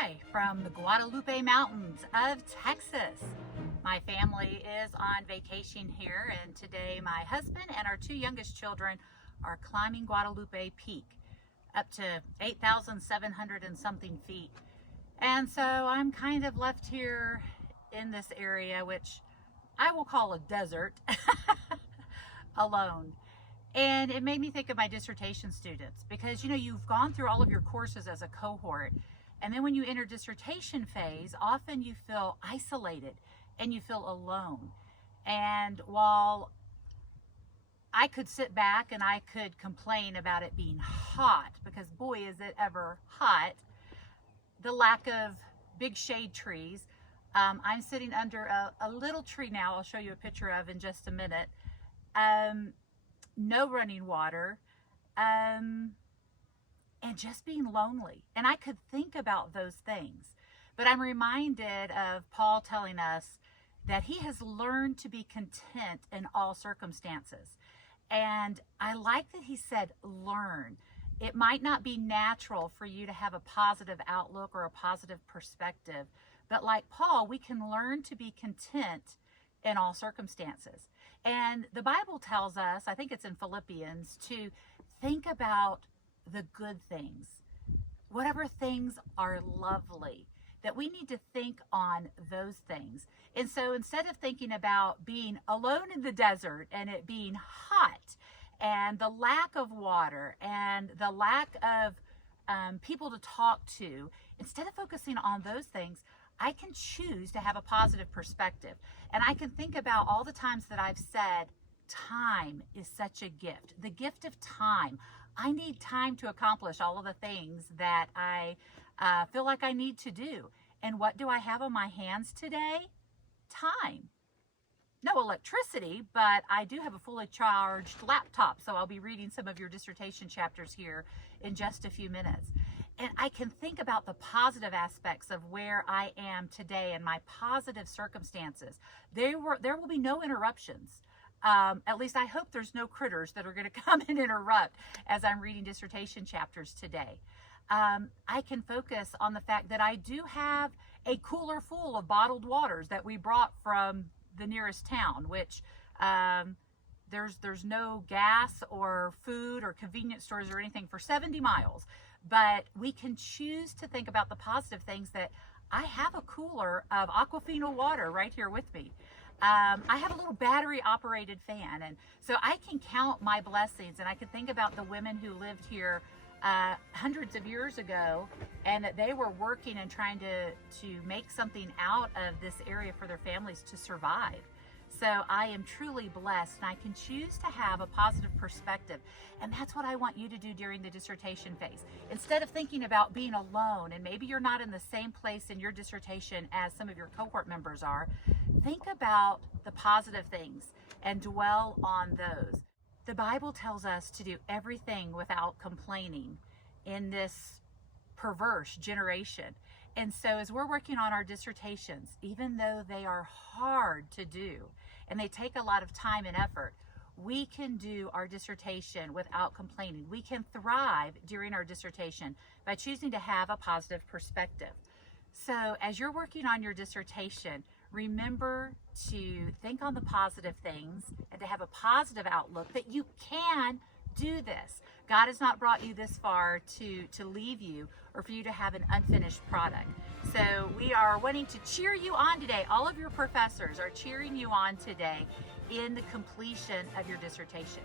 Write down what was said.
Hi, from the Guadalupe Mountains of Texas. My family is on vacation here, and today my husband and our two youngest children are climbing Guadalupe Peak up to 8,700 and something feet. And so I'm kind of left here in this area, which I will call a desert, alone. And it made me think of my dissertation students because, you've gone through all of your courses as a cohort. And then when you enter dissertation phase, often you feel isolated and you feel alone. And while I could sit back and I could complain about it being hot, because boy, is it ever hot, the lack of big shade trees. I'm sitting under a little tree now, I'll show you a picture of in just a minute. No running water, and just being lonely. And I could think about those things. But I'm reminded of Paul telling us that he has learned to be content in all circumstances. And I like that he said learn. It might not be natural for you to have a positive outlook or a positive perspective, but like Paul, we can learn to be content in all circumstances. And the Bible tells us, I think it's in Philippians, to think about the good things, whatever things are lovely, that we need to think on those things. And so instead of thinking about being alone in the desert and it being hot and the lack of water and the lack of people to talk to, instead of focusing on those things, I can choose to have a positive perspective. And I can think about all the times that I've said, time is such a gift. The gift of time. I need time to accomplish all of the things that I feel like I need to do. And what do I have on my hands today? Time. No electricity, but I do have a fully charged laptop. So I'll be reading some of your dissertation chapters here in just a few minutes. And I can think about the positive aspects of where I am today and my positive circumstances. There will be no interruptions. At least I hope there's no critters that are going to come and interrupt as I'm reading dissertation chapters today. I can focus on the fact that I do have a cooler full of bottled waters that we brought from the nearest town, which there's no gas or food or convenience stores or anything for 70 miles. But we can choose to think about the positive things, that I have a cooler of Aquafina water right here with me. I have a little battery operated fan, and so I can count my blessings, and I can think about the women who lived here hundreds of years ago, and that they were working and trying to make something out of this area for their families to survive. So I am truly blessed, and I can choose to have a positive perspective. And that's what I want you to do during the dissertation phase. Instead of thinking about being alone, and maybe you're not in the same place in your dissertation as some of your cohort members are, think about the positive things and dwell on those. The Bible tells us to do everything without complaining in this perverse generation. And so as we're working on our dissertations, even though they are hard to do and they take a lot of time and effort, we can do our dissertation without complaining. We can thrive during our dissertation by choosing to have a positive perspective. So as you're working on your dissertation, remember to think on the positive things and to have a positive outlook that you can do this. God has not brought you this far to leave you or for you to have an unfinished product. So we are wanting to cheer you on today. All of your professors are cheering you on today in the completion of your dissertation.